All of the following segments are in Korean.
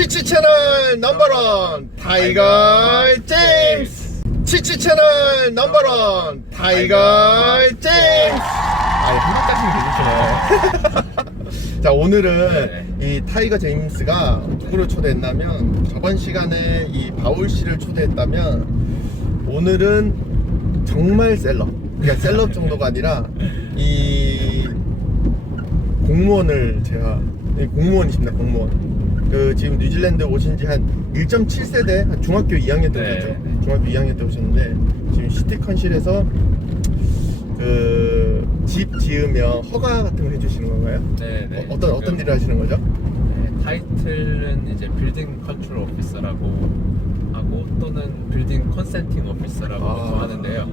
치치 채널 넘버원 타이거 제임스. 치치 채널 넘버원 타이거 제임스. 한국까지는 괜찮죠. 자, 오늘은 이 타이거 제임스가 누구를 초대했냐면, 저번 시간에 이 바울 씨를 초대했다면, 오늘은 정말 셀럽, 그러니까 셀럽 정도가 아니라 이 공무원을 제가, 공무원이십니다, 공무원. 그 지금 뉴질랜드 오신 지 한 1.7세대, 한 중학교 2학년 때 오셨죠? 중학교 2학년 때 오셨는데, 지금 시티 컨실에서 그 집 지으면 허가 같은 거 해주시는 건가요? 네. 어떤 일을 하시는 거죠? 네, 타이틀은 이제 빌딩 컨트롤 오피서라고 하고, 또는 빌딩 컨센팅 오피서라고 하는데요.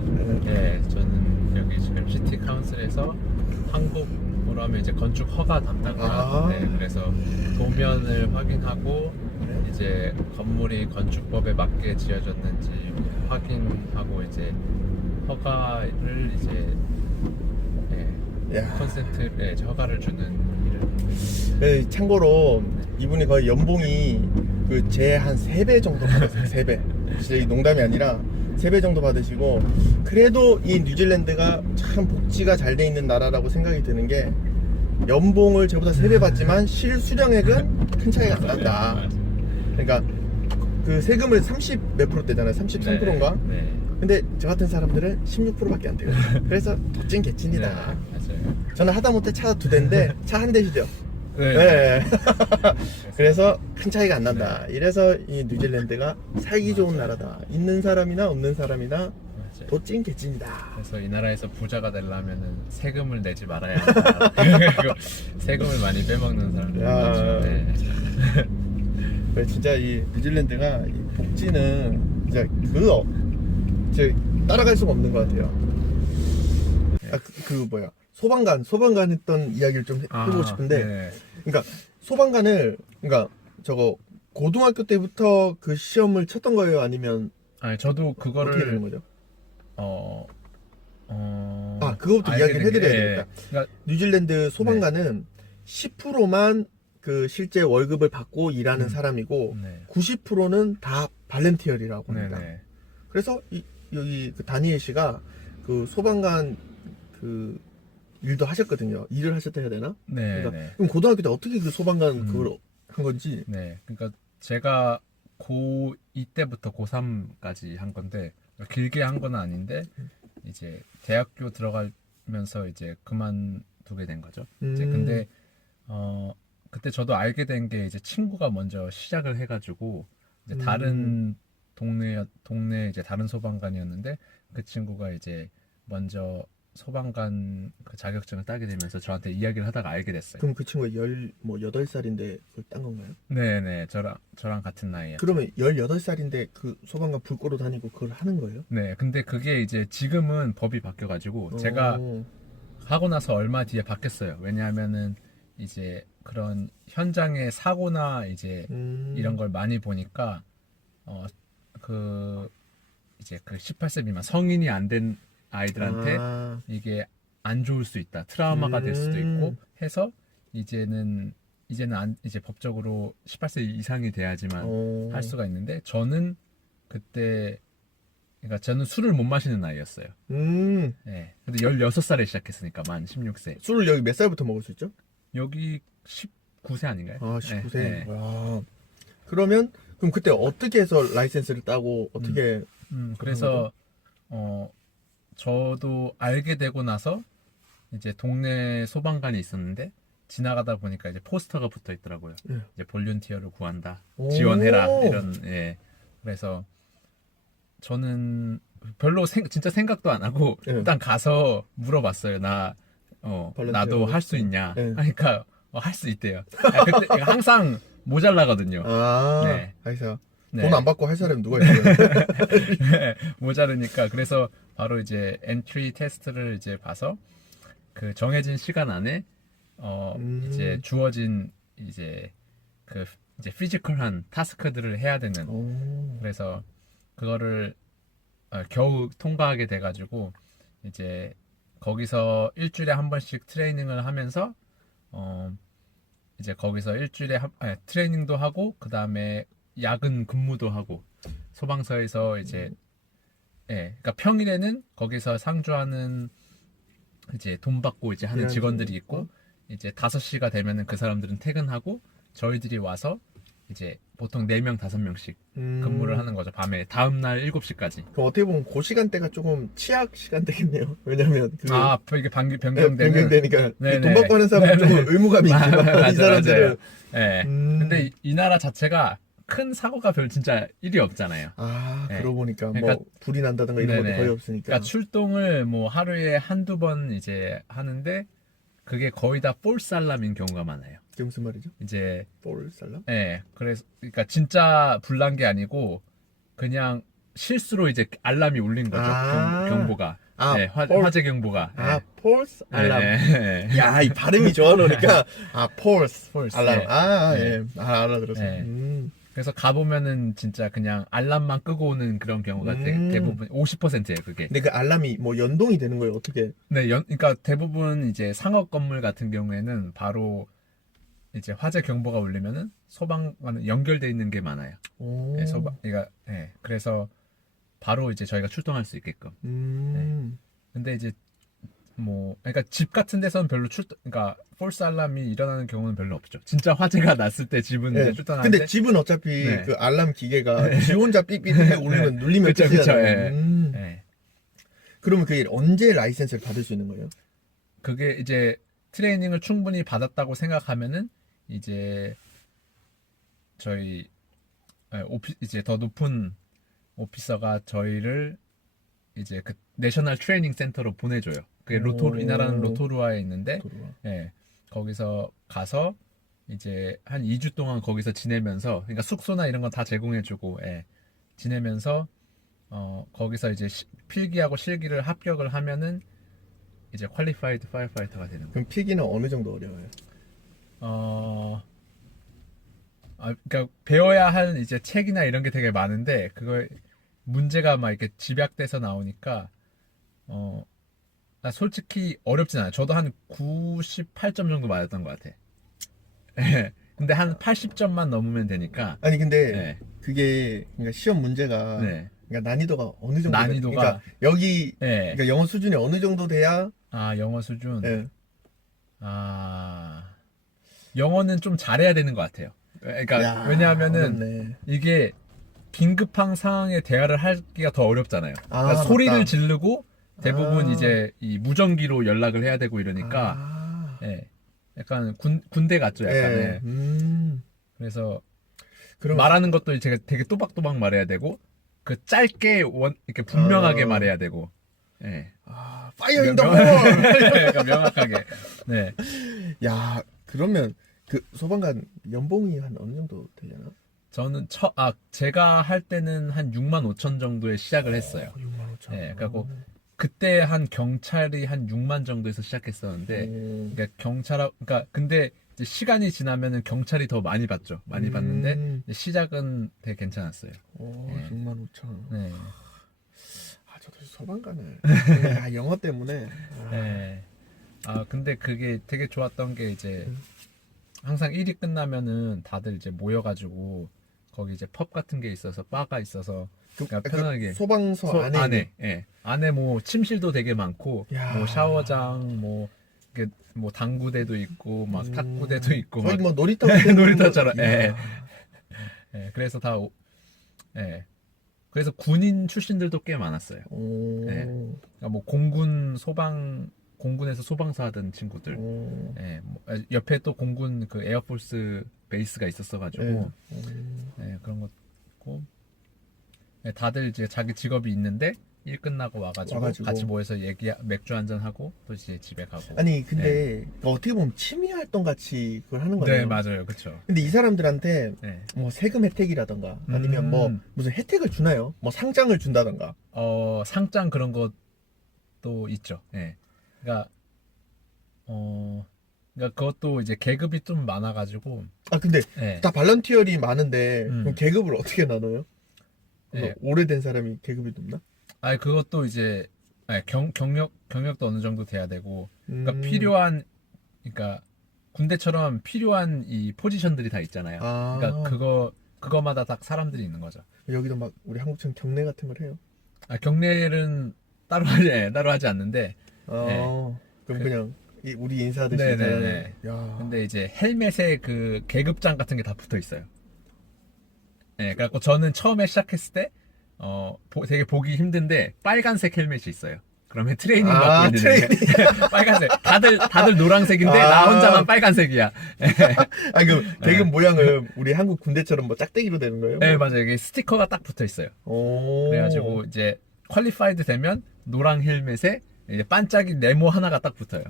네, 저는 여기 지금 시티 카운슬에서 한국으로 하면 이제 건축 허가 담당자. 네, 그래서 도면을 확인하고 이제 건물이 건축법에 맞게 지어졌는지 확인하고 이제 허가를 이제 컨센트 허가를 주는 일을. 네, 참고로 이분이 거의 연봉이 그 제 한 3배 정도 받으세요. 3배. 진짜 농담이 아니라 3배 정도 받으시고, 그래도 이 뉴질랜드가 참 복지가 잘 돼 있는 나라라고 생각이 드는 게, 연봉을 저보다 3배 받지만 실수령액은 큰 차이가 안 난다. 그러니까 그 세금을 30 몇 프로대잖아요. 33%인가? 네. 근데 저 같은 사람들은 16%밖에 안 돼요. 그래서 도찐 개찐이다. 맞아요. 저는 하다못해 차 2대인데 차 한 대시죠. 네. 그래서 큰 차이가 안 난다. 이래서 이 뉴질랜드가 살기 좋은 나라다. 있는 사람이나 없는 사람이나 도찐 개찐이다. 그래서 이 나라에서 부자가 되려면은 세금을 내지 말아야 한다. 그리고 세금을 많이 빼먹는 사람들 많죠. 네. 진짜 이 뉴질랜드가 이 복지는 진짜 따라갈 수가 없는 것 같아요. 뭐야, 소방관 했던 이야기를 좀 해보고 싶은데, 그러니까 소방관을, 그러니까 저거 고등학교 때부터 그 시험을 쳤던 거예요, 아니면? 아니, 저도 그거를 어떻게 되는 거죠? 그거부터 이야기를 해드려야 되겠다. 그러니까 뉴질랜드 소방관은 10%만 그 실제 월급을 받고 일하는 사람이고, 90%는 다 발렌티어리라고 합니다. 그래서 여기 그 다니엘 씨가 그 소방관 그 일도 하셨거든요. 일을 하셨다 해야 되나? 그럼 고등학교 때 어떻게 그 소방관 그걸 한 건지? 네, 그러니까 제가 고2 때부터 고3까지 한 건데, 길게 한 건 아닌데 이제 대학교 들어가면서 이제 그만두게 된 거죠. 이제 근데 그때 저도 알게 된 게, 이제 친구가 먼저 시작을 해가지고 이제 다른 동네 이제 다른 소방관이었는데, 그 친구가 이제 먼저 소방관 그 자격증을 따게 되면서 저한테 이야기를 하다가 알게 됐어요. 그럼 그 친구가 8살인데 그걸 딴 건가요? 네네, 저랑 같은 나이예요. 그러면 18살인데 그 소방관 불 끄러 다니고 그걸 하는 거예요? 네, 근데 그게 이제 지금은 법이 바뀌어가지고 제가 하고 나서 얼마 뒤에 바뀌었어요. 왜냐하면은 이제 그런 현장의 사고나 이제 이런 걸 많이 보니까 이제 그 18세 미만 성인이 안 된 아이들한테 이게 안 좋을 수 있다, 트라우마가 될 수도 있고 해서 이제는 이제 법적으로 18세 이상이 돼야지만 할 수가 있는데, 저는 그때, 그러니까 저는 술을 못 마시는 나이였어요. 네. 근데 16살에 시작했으니까 만 16세. 술을 여기 몇 살부터 먹을 수 있죠? 여기 19세 아닌가요? 19세. 네. 와. 그럼 그때 어떻게 해서 라이센스를 따고 어떻게? 그래서 저도 알게 되고 나서 이제 동네 소방관이 있었는데, 지나가다 보니까 이제 포스터가 붙어 있더라고요. 이제 볼런티어를 구한다, 지원해라, 이런. 그래서 저는 별로 진짜 생각도 안 하고 일단 가서 물어봤어요. 나도 할 수 있냐? 하니까 할 수 있대요. 그때 항상 모자라거든요. 알겠어요. 돈 안 받고 할 사람이 누가 있어요? 모자르니까. 그래서 바로 이제 엔트리 테스트를 이제 봐서 그 정해진 시간 안에 이제 주어진 이제 이제 피지컬한 타스크들을 해야 되는. 그래서 그거를 겨우 통과하게 돼가지고 이제 거기서 일주일에 한 번씩 트레이닝을 하면서 이제 거기서 일주일에 트레이닝도 하고 그 다음에 야근 근무도 하고 소방서에서 이제 그러니까 평일에는 거기서 상주하는 이제 돈 받고 이제 하는 직원들이 있고 이제 5시가 되면은 그 사람들은 퇴근하고 저희들이 와서 이제 보통 4명 5명씩 근무를 하는 거죠. 밤에 다음날 7시까지. 그럼 어떻게 보면 그 시간대가 조금 취약 시간대겠네요. 왜냐면 이게 변경되는 변경되니까 돈 받고 하는 사람은 조금 의무감이 있지만 이 사람들은 근데 이 나라 자체가 큰 사고가 별 진짜 일이 없잖아요. 그러고 보니까 그러니까, 뭐 불이 난다든가 이런 것도 거의 없으니까. 그러니까 출동을 뭐 하루에 한두 번 이제 하는데 그게 거의 다 폴스 알람인 경우가 많아요. 그게 무슨 말이죠? 이제 폴스 알람? 그래서 그러니까 진짜 불난 게 아니고 그냥 실수로 이제 알람이 울린 거죠. 경보가. 화재 경보가. 폴스 알람. 야, 이 발음이 좋아 놓으니까 폴스 알람. 알아들었어요. 그래서 가보면은 진짜 그냥 알람만 끄고 오는 그런 경우가 대부분 50%예요, 그게. 근데 그 알람이 뭐 연동이 되는 거예요, 어떻게? 네, 그러니까 대부분 이제 상업 건물 같은 경우에는 바로 이제 화재 경보가 울리면은 소방과는 연결돼 있는 게 많아요. 그러니까 그래서 바로 이제 저희가 출동할 수 있게끔. 근데 이제 뭐 그러니까 집 같은 데서는 별로 그러니까 폴스 알람이 일어나는 경우는 별로 없죠. 진짜 화재가 났을 때 집은 이제 출동하는데. 근데 집은 어차피 그 알람 기계가 지 혼자 삑삑 울리면 눌리면 끝이잖아요. 그러면 그게 언제 라이센스를 받을 수 있는 거예요? 그게 이제 트레이닝을 충분히 받았다고 생각하면은 이제 저희 이제 더 높은 오피서가 저희를 이제 그 내셔널 트레이닝 센터로 보내줘요. 그게 이 나라는 로토루아에 있는데, 거기서 가서 이제 한 2주 동안 거기서 지내면서, 그러니까 숙소나 이런 건 다 제공해주고, 지내면서 거기서 이제 필기하고 실기를 합격을 하면은 이제 퀄리파이드 파이어파이터가 되는 거예요. 그럼 필기는 어느 정도 어려워요? 그러니까 배워야 할 이제 책이나 이런 게 되게 많은데 그걸 문제가 막 이렇게 집약돼서 나오니까 나 솔직히 어렵진 않아요. 저도 한 98점 정도 맞았던 것 같아. 근데 한 80점만 넘으면 되니까. 아니 근데 그게 그러니까 시험 문제가 그러니까 난이도가 어느 정도 그러니까 여기 그러니까 영어 수준이 어느 정도 돼야 영어 수준. 영어는 좀 잘해야 되는 것 같아요. 그러니까 왜냐하면은 어렵네. 이게 긴급한 상황에 대화를 하기가 더 어렵잖아요. 그러니까 소리를 맞다. 지르고 대부분 이제 이 무전기로 연락을 해야 되고 이러니까 약간 군대 같죠, 약간. 그래서 말하는 것도 제가 되게 또박또박 말해야 되고 그 짧게 이렇게 분명하게 말해야 되고. 파이어 인 더 홀. 그러니까 명확하게. 야, 그러면 그 소방관 연봉이 한 어느 정도 되려나? 저는 제가 할 때는 한 6만 5천 정도에 시작을 했어요. 6만 5천. 그래갖고 그때 한 경찰이 한 6만 정도에서 시작했었는데, 그러니까 그러니까 근데 이제 시간이 지나면은 경찰이 더 많이 받죠. 많이 받는데 시작은 되게 괜찮았어요. 6만 5천. 네. 저도 소방관을 영어 때문에. 근데 그게 되게 좋았던 게 이제 항상 일이 끝나면은 다들 이제 모여가지고 거기 이제 펍 같은 게 있어서 바가 있어서 그냥 편하게 소방서 안에 안에 뭐 침실도 되게 많고 야. 뭐 샤워장 뭐 당구대도 있고 막 탁구대도 있고 거의 막 뭐 놀이터 놀이터처럼 그래서 그래서 군인 출신들도 꽤 많았어요. 그러니까 뭐 공군에서 소방사 하던 친구들. 뭐 옆에 또 공군 그 에어포스 베이스가 있었어가지고 그런 것고 다들 이제 자기 직업이 있는데 일 끝나고 와가지고 같이 모여서 맥주 한잔 하고 또 이제 집에 가고. 아니 근데 어떻게 보면 취미 활동 같이 그걸 하는 거예요. 네, 맞아요, 그렇죠. 근데 이 사람들한테 뭐 세금 혜택이라던가 아니면 뭐 무슨 혜택을 주나요? 뭐 상장을 준다던가. 상장 그런 것도 있죠. 그러니까 그것도 이제 계급이 좀 많아가지고. 근데 다 발런티어리 많은데 그럼 계급을 어떻게 나눠요? 오래된 사람이 계급이 높나? 그것도 이제 경력도 어느 정도 돼야 되고, 그러니까 필요한, 그러니까 군대처럼 필요한 이 포지션들이 다 있잖아요. 아. 그러니까 그거마다 딱 사람들이 있는 거죠. 여기도 막 우리 한국처럼 경례 같은 걸 해요. 경례는 따로 하지 않는데. 그럼 그냥 우리 인사하듯이. 네네네. 야. 근데 이제 헬멧에 그 계급장 같은 게 다 붙어 있어요. 네, 그래갖고 저는 처음에 시작했을 때 되게 보기 힘든데 빨간색 헬멧이 있어요. 그러면 트레이닝 받고 있는데 빨간색. 다들 노란색인데 나 혼자만 빨간색이야. 그 계급 모양을 우리 한국 군대처럼 뭐 짝대기로 되는 거예요? 네, 맞아요. 이게 스티커가 딱 붙어 있어요. 그래가지고 이제 퀄리파이드 되면 노랑 헬멧에 이제 반짝이 네모 하나가 딱 붙어요.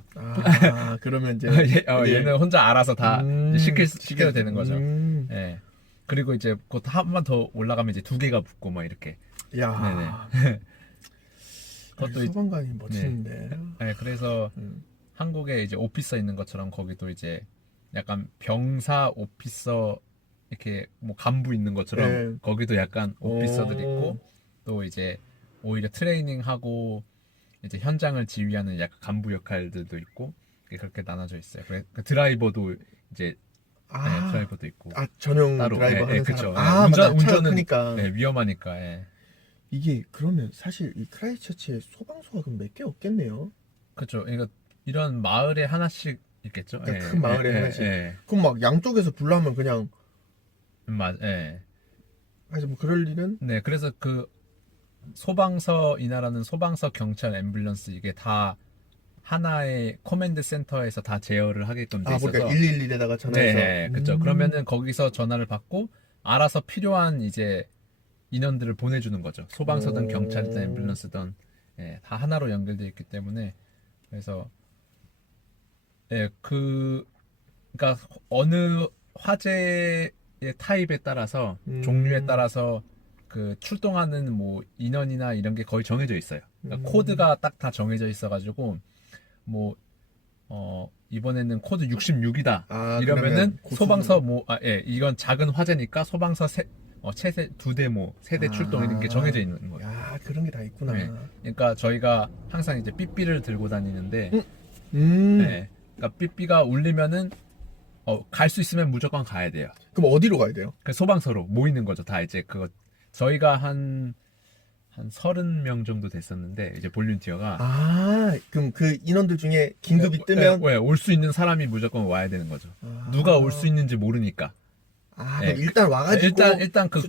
그러면 이제 얘는 혼자 알아서 다 시켜도 되는 거죠. 네. 그리고 이제 곧 한 번 더 올라가면 이제 2개가 붙고 뭐 이렇게. 야. 네네. 그것도 소방관이 멋지는데. 네, 그래서 한국에 이제 오피서 있는 것처럼 거기도 이제 약간 병사 오피서 이렇게 뭐 간부 있는 것처럼 거기도 약간 오피서들이 있고 또 이제 오히려 트레이닝하고 이제 현장을 지휘하는 약간 간부 역할들도 있고 그렇게 나눠져 있어요. 그 드라이버도 이제 드라이버도 있고. 전용 따로, 드라이버 하는 그쵸. 사람. 운전은 크니까. 위험하니까. 이게 그러면 사실 이 크라이처치에 소방서가 그럼 몇 개 없겠네요. 그렇죠. 이런 마을에 하나씩 있겠죠. 큰 마을에 하나씩. 그럼 막 양쪽에서 불나면 그냥. 그래서 뭐 그럴 일은. 네, 그래서 그 소방서 이 나라는 소방서, 경찰, 앰뷸런스 이게 다 하나의 커맨드 센터에서 다 제어를 하게끔 돼 있어서. 그러니까 111에다가 전화해서. 네, 그렇죠. 그러면은 거기서 전화를 받고 알아서 필요한 이제 인원들을 보내주는 거죠. 소방서든 경찰이든 앰뷸런스든 다 하나로 연결되어 있기 때문에 그래서 그러니까 어느 화재의 타입에 따라서 종류에 따라서 그 출동하는 뭐 인원이나 이런 게 거의 정해져 있어요. 그러니까 코드가 딱 다 정해져 있어가지고 뭐 이번에는 코드 66이다 이러면은 소방서 이건 작은 화재니까 소방서 최대 2대 뭐 세대 출동 이런 게 정해져 있는 거예요. 야, 그런 게 다 있구나. 그러니까 저희가 항상 이제 삐삐를 들고 다니는데 그러니까 삐삐가 울리면은 갈 수 있으면 무조건 가야 돼요. 그럼 어디로 가야 돼요? 그 소방서로 모이는 거죠. 다 이제 그거 저희가 한 30명 정도 됐었는데 이제 볼런티어가 그럼 그 인원들 중에 긴급이 뜨면 올 수 있는 사람이 무조건 와야 되는 거죠. 누가 올 수 있는지 모르니까. 그럼 일단 와가지고 일단 그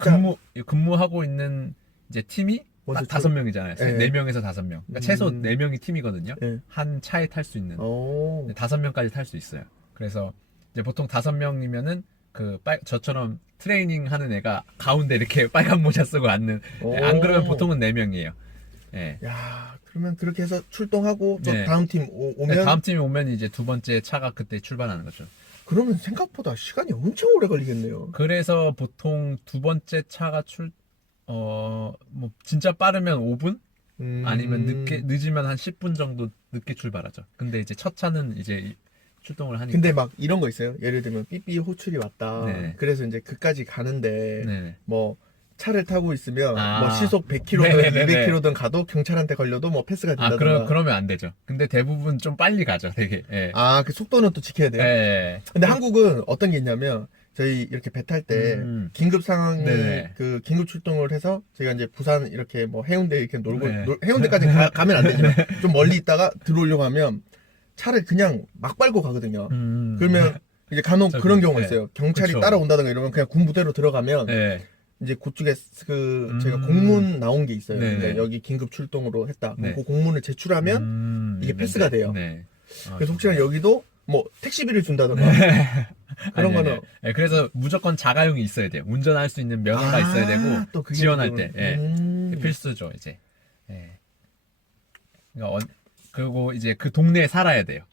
근무하고 있는 이제 팀이 딱 5명이잖아요. 4명에서 5명. 그러니까 최소 4명이 팀이거든요. 한 차에 탈 수 있는 5명까지 탈 수 있어요. 그래서 이제 보통 5명이면은 저처럼 트레이닝 하는 애가 가운데 이렇게 빨간 모자 쓰고 앉는. 안 그러면 보통은 4명이에요. 야, 그러면 그렇게 해서 출동하고 또 다음 팀 오면 다음 팀이 오면 이제 두 번째 차가 그때 출발하는 거죠. 그러면 생각보다 시간이 엄청 오래 걸리겠네요. 그래서 보통 두 번째 차가 뭐 진짜 빠르면 5분? 아니면 늦으면 한 10분 정도 늦게 출발하죠. 근데 이제 첫 차는 이제 출동을 하니까. 근데 막 이런 거 있어요. 예를 들면 삐삐 호출이 왔다. 그래서 이제 그까지 가는데 뭐 차를 타고 있으면 뭐 시속 100km든 200km든 가도 경찰한테 걸려도 뭐 패스가 된다든가. 그러면 안 되죠. 근데 대부분 좀 빨리 가죠, 되게. 그 속도는 또 지켜야 돼요. 근데 한국은 어떤 게 있냐면 저희 이렇게 배 탈 때 긴급 상황이 그 긴급 출동을 해서 저희가 이제 부산 이렇게 뭐 해운대 이렇게 놀고 해운대까지 가면 안 되지만 좀 멀리 있다가 들어오려고 하면 차를 그냥 막 밟고 가거든요. 그러면 이제 간혹 그런 경우가 있어요. 경찰이 따라온다든가 이러면 그냥 군부대로 들어가면 이제 그쪽에 저희가 공문 나온 게 있어요. 그러니까 여기 긴급 출동으로 했다. 그 공문을 제출하면 이게 패스가 돼요. 그래서 혹시나 여기도 뭐 택시비를 준다던가 그런 거는 그래서 무조건 자가용이 있어야 돼요. 운전할 수 있는 면허가 있어야 되고 또 지원할 때 필수죠 이제. 그러니까 그리고 이제 그 동네에 살아야 돼요.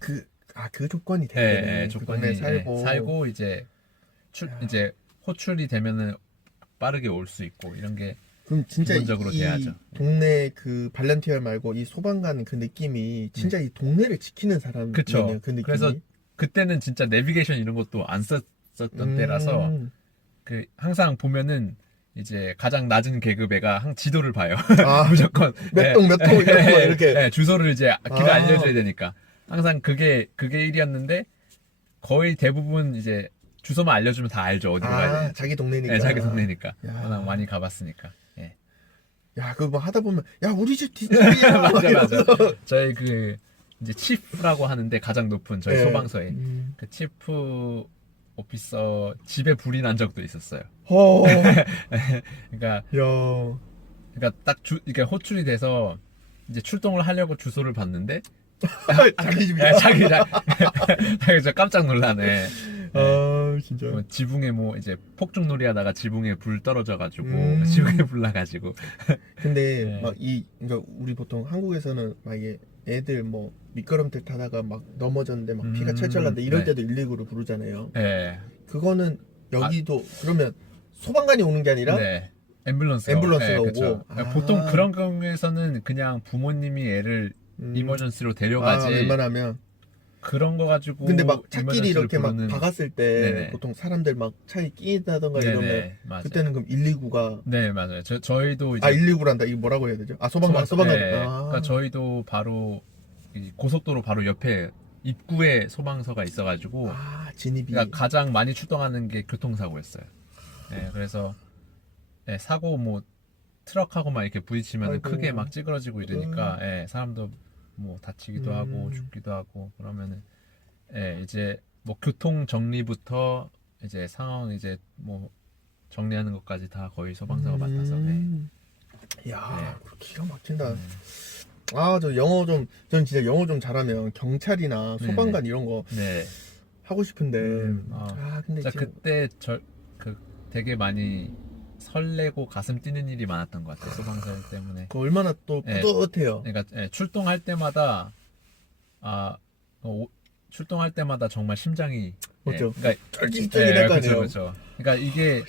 그 조건이 되네. 조건이 살고 이제 이제 호출이 되면은 빠르게 올 수 있고 이런 게 그럼 진짜 기본적으로 돼야죠. 동네 그 발렌티어 말고 이 소방관 그 느낌이 진짜 이 동네를 지키는 사람이네요. 그쵸. 그 느낌이. 그래서 그때는 진짜 내비게이션 이런 것도 안 썼던 때라서 항상 보면은 이제 가장 낮은 계급 애가 지도를 봐요. 무조건 몇 동 이런 거 이렇게 주소를 이제 길을 알려줘야 되니까. 항상 그게 일이었는데 거의 대부분 이제 주소만 알려주면 다 알죠 어디로 가야 돼. 자기 동네니까. 네, 자기 동네니까. 야. 워낙 많이 가봤으니까. 예. 야, 그거 뭐 하다 보면 야 우리 집 뒷집이야. 맞아. 저희 그 이제 치프라고 하는데 가장 높은 저희 네. 소방서에 그 치프 오피서 집에 불이 난 적도 있었어요. 그러니까 야. 딱 이게 호출이 돼서 이제 출동을 하려고 주소를 봤는데 자기 집이야. 자기 저 깜짝 놀라네. 진짜. 뭐 지붕에 뭐 이제 폭죽놀이 하다가 지붕에 불 떨어져가지고 지붕에 불 나가지고. 근데 네. 막 그러니까 우리 보통 한국에서는 막 이게 애들 뭐 미끄럼틀 타다가 막 넘어졌는데 막 피가 철철 난다 이럴 네. 때도 119로 부르잖아요. 네. 그거는 여기도 그러면 소방관이 오는 게 아니라 네. 앰뷸런스가 앰뷸런스가 그쵸. 오고. 보통 그런 경우에서는 그냥 부모님이 애를 이머전시로 데려가지. 웬만하면. 그런 거 가지고. 근데 막 차끼리 이머전시를 이렇게 부르는- 막 박았을 때 네네. 보통 사람들 막 차에 끼인다던가 이러면 네네, 맞아요. 그때는 그럼 119가 네, 맞아요. 저희도 이제 119란다. 이거 뭐라고 해야 되죠? 소방관. 네. 그러니까 저희도 바로 이 고속도로 바로 옆에 입구에 소방서가 있어가지고 진입이. 그러니까 가장 많이 출동하는 게 교통사고였어요. 네, 그래서 네, 사고 뭐 트럭하고 막 이렇게 부딪히면 아이고. 크게 막 찌그러지고 이러니까 네, 사람도 뭐 다치기도 하고 죽기도 하고 그러면은 네, 이제 뭐 교통 정리부터 이제 상황 이제 뭐 정리하는 것까지 다 거의 소방서가 맡아서. 네. 야, 기가 막힌다. 전 진짜 영어 좀 잘하면 경찰이나 소방관 이런 거 네. 하고 싶은데. 근데 진짜 지금 그때 되게 많이 설레고 가슴 뛰는 일이 많았던 것 같아요. 소방서 때문에. 그 얼마나 또 네. 뿌듯해요. 그러니까 출동할 때마다 출동할 때마다 정말 심장이 그렇죠. 그러니까 쫄깃쫄깃할 거 아니에요. 그렇죠. 그러니까 이게